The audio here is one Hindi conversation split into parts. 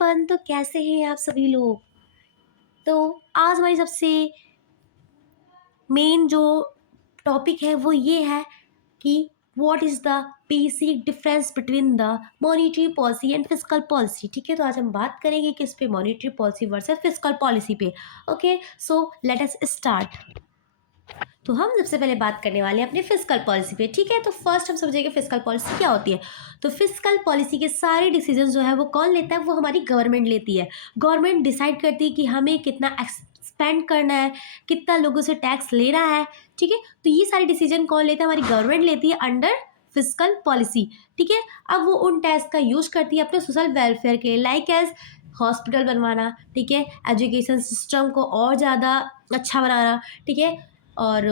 तो कैसे हैं आप सभी लोग। तो आज हमारी सबसे मेन जो टॉपिक है वो ये है कि what is the basic difference between the monetary policy and fiscal policy. ठीक है, तो आज हम बात करेंगे किस पे, monetary policy versus fiscal policy पे। Okay, so let us start. तो हम सबसे पहले बात करने वाले हैं अपने फिस्कल पॉलिसी पे। ठीक है, तो फर्स्ट हम समझेंगे फिस्कल पॉलिसी क्या होती है। तो फिस्कल पॉलिसी के सारे डिसीजन जो है वो कौन लेता है, वो हमारी गवर्नमेंट लेती है। गवर्नमेंट डिसाइड करती है कि हमें कितना स्पेंड करना है, कितना लोगों से टैक्स लेना है। ठीक है, तो ये सारे डिसीजन कौन लेता है, हमारी गवर्नमेंट लेती है अंडर फिस्कल पॉलिसी। ठीक है, अब वो उन टैक्स का यूज करती है अपने सोशल वेलफेयर के, लाइक एज हॉस्पिटल बनवाना, ठीक है, एजुकेशन सिस्टम को और ज़्यादा अच्छा बनाना, ठीक है, और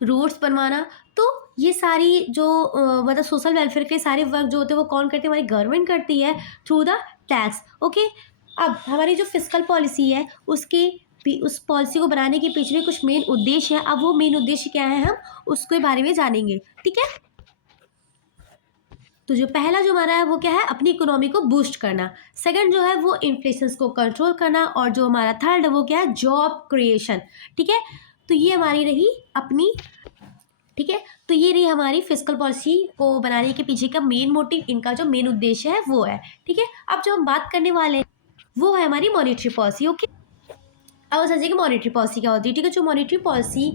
रोड्स बनवाना। तो ये सारी जो मतलब सोशल वेलफेयर के सारे वर्क जो होते हैं वो कौन करते हैं, हमारी गवर्नमेंट करती है थ्रू द टैक्स। ओके, अब हमारी जो फिस्कल पॉलिसी है उसके उस पॉलिसी को बनाने के पीछे भी कुछ मेन उद्देश्य है। अब वो मेन उद्देश्य क्या है हम उसके बारे में जानेंगे। ठीक है, तो जो पहला जो हमारा है वो क्या है, अपनी इकोनॉमी को बूस्ट करना। सेकंड जो है वो इन्फ्लेशन को कंट्रोल करना, और जो हमारा थर्ड है वो क्या है, जॉब क्रिएशन। ठीक है, तो ये हमारी रही अपनी, ठीक है, तो ये रही हमारी फिस्कल पॉलिसी को बनाने के पीछे का मेन मोटिव, इनका जो मेन उद्देश्य है वो है। ठीक है, अब जो हम बात करने वाले हैं वो है हमारी मॉनेटरी पॉलिसी। ओके, अब समझिए कि मॉनेटरी पॉलिसी क्या होती है। ठीक है, जो मॉनेटरी पॉलिसी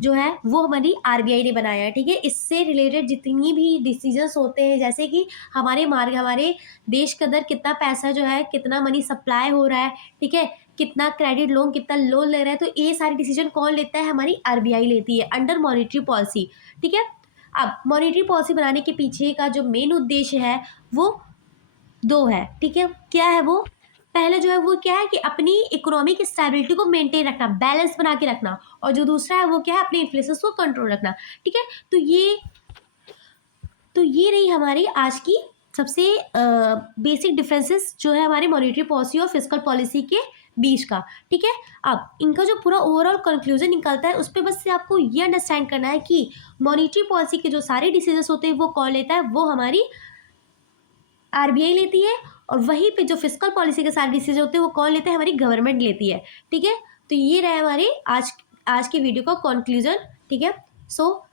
जो है वो हमारी आरबीआई ने बनाया है। ठीक है, इससे रिलेटेड जितनी भी डिसीजंस होते हैं, जैसे कि हमारे देश के अंदर कितना पैसा जो है, कितना मनी सप्लाई हो रहा है, ठीक है, कितना क्रेडिट लोन, कितना लोन ले रहा है, तो ये सारी डिसीजन कौन लेता है, हमारी आरबीआई लेती है अंडर मॉनेटरी पॉलिसी। ठीक है, अब मॉनेटरी पॉलिसी बनाने के पीछे का जो मेन उद्देश्य है वो दो है। ठीक है, क्या है वो, पहले जो है वो क्या है कि अपनी इकोनॉमिक स्टेबिलिटी को मेंटेन रखना, बैलेंस बना के रखना, और जो दूसरा है वो क्या है, अपने इन्फ्लेशन को कंट्रोल रखना। ठीक है, तो ये रही हमारी आज की सबसे बेसिक डिफरेंसेस जो है हमारी मॉनेटरी पॉलिसी और फिस्कल पॉलिसी के बीच का। ठीक है, अब इनका जो पूरा ओवरऑल कंक्लूजन निकलता है उस पर बस से आपको ये अंडरस्टैंड करना है कि मॉनेटरी पॉलिसी के जो सारे डिसीजंस होते हैं वो कौन लेता है, वो हमारी आरबीआई लेती है, और वहीं पे जो फिस्कल पॉलिसी के सारे डिसीजन होते हैं वो कौन लेते हैं, हमारी गवर्नमेंट लेती है। ठीक है, तो ये रहा हमारे आज के वीडियो का कंक्लूजन। ठीक है, so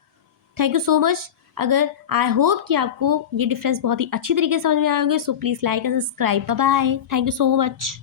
thank you so much. अगर आई होप कि आपको ये डिफरेंस बहुत ही अच्छी तरीके से समझ में आए होंगे, so please like and subscribe. Bye bye, thank you so much.